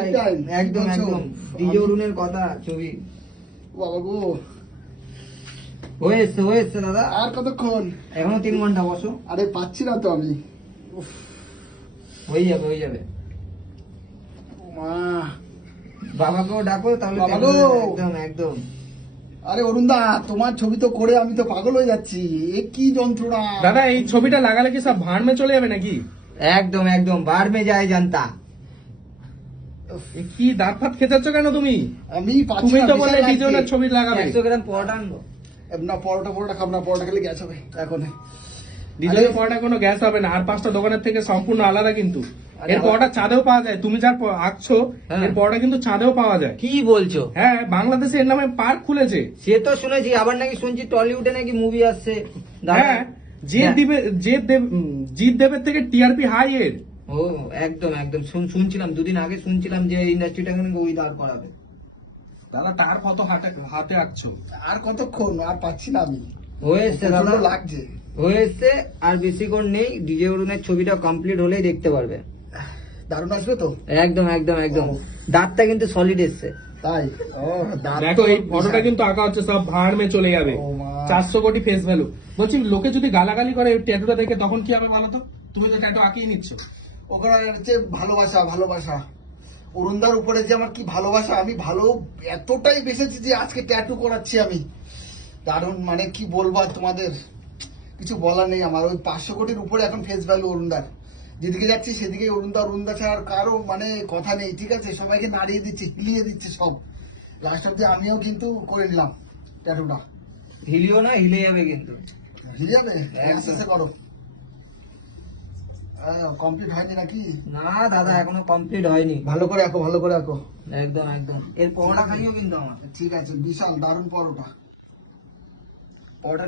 একদম একদম ডিজে অরুণের কথা ছবি বাবা গো হয়েছে দাদা। আর কতক্ষণ? এখনো 3 ঘন্টা বসো। আরে পাচ্ছি না তো আমি। হয়ে যাবে মা বাবাকেও ডাকো তাহলে। বাবা গো। একদম একদম। আরে অরুণ দা, তোমার ছবি তো করে আমি তো পাগল হয়ে যাচ্ছি। এ কি যন্ত্রণা দাদা, এই ছবিটা লাগালে কি সব ভাঁড় মে চলে যাবে নাকি? একদম একদম বার মে যায় জানতা। এ কি দাঁত ফাত খেচাচ্ছ কেন তুমি? আমি পাচ্ছি তুমি না, তো বিশাল বললে লাগছে। ডিজনের ছবি লাগাবে। 100 গ্রাম পরোটা আনবো। না পরোটা খাব না, পরোটা খেলে গ্যাস হবে এখন। ডিজনের পরোটা কোনো গ্যাস হবে না, আর 5টা দোকানের থেকে সম্পূর্ণ আলাদা কিন্তু। আরে এর পরোটা চাঁদেও পাওয়া যায়, তুমি যার আঁকছো হ্যাঁ। এর পরোটা কিন্তু চাঁদেও পাওয়া যায়। কি বলছো? হ্যাঁ, বাংলাদেশে এর নামে পার্ক খুলেছে। সে তো শুনেছি, আবার নাকি শুনছি টলিউডে নাকি মুভি আসছে। হ্যাঁ, জিৎ দেবের থেকে টিআরপি হাই এর। ও একদম একদম শুনছিলাম, দুদিন আগে শুনছিলাম যে ইন্ডাস্ট্রিটা নাকি ওই দাঁড় করাবে। দাদা, তার কত হাতে আঁকছো? আর কতক্ষণ? আর পাচ্ছি না আমি। হয়েছে দাদা, প্রচন্ড লাগছে। হয়েছে। আর বেশিক্ষণ নেই, ডিজে অরুণের ছবিটা কমপ্লিট হলেই দেখতে পারবে। দারুণ আসবে তো? একদম একদম একদম। ও। দাঁতটা কিন্তু সলিড এসছে। তাই? ও দাঁত দেখো, তো এই ফটোটা বিশাল। কিন্তু আঁকা হচ্ছে সব ভাঁড় মে চলে যাবে। ও মা। 400 কোটি ফেস ভ্যালু। বলছি, লোকে যদি গালাগালি করে ট্যাটুটা দেখে তখন কি হবে বলো তো? তুমি তো ট্যাটু আঁকিয়ে নিচ্ছ। ওখানে হচ্ছে ভালোবাসা অরুণদার উপরে যে আমার কি ভালোবাসা, আমি ভালো এতটাই বেসেছি যে আজকে ট্যাটু করাচ্ছি আমি। দারুণ, মানে কি বলবো আর তোমাদের, কিছু বলার নেই আমার। ওই 500 কোটির উপরে এখন ফেস ভ্যালু অরুণদার। যেদিকে যাচ্ছি সেদিকে অরুণদা ছাড়া আর কারো মানে কথা নেই। ঠিক আছে, সবাইকে নাড়িয়ে দিচ্ছে, হিলিয়ে দিচ্ছে সব। লাস্ট অব্দি আমিও কিন্তু করে নিলাম ট্যাটুটা। হিলিও না, হিলে যাবে কিন্তু। হিলে যাবে? আস্তে করো। কমপ্লিট হয়নি নাকি? না দাদা, এখনো কমপ্লিট হয়নি। ভালো করে আঁকো, ভালো করে আঁকো। একদম একদম। এর পরোটা খাইও কিন্তু আমার। ঠিক আছে, বিশাল দারুণ পরোটা। পরোটা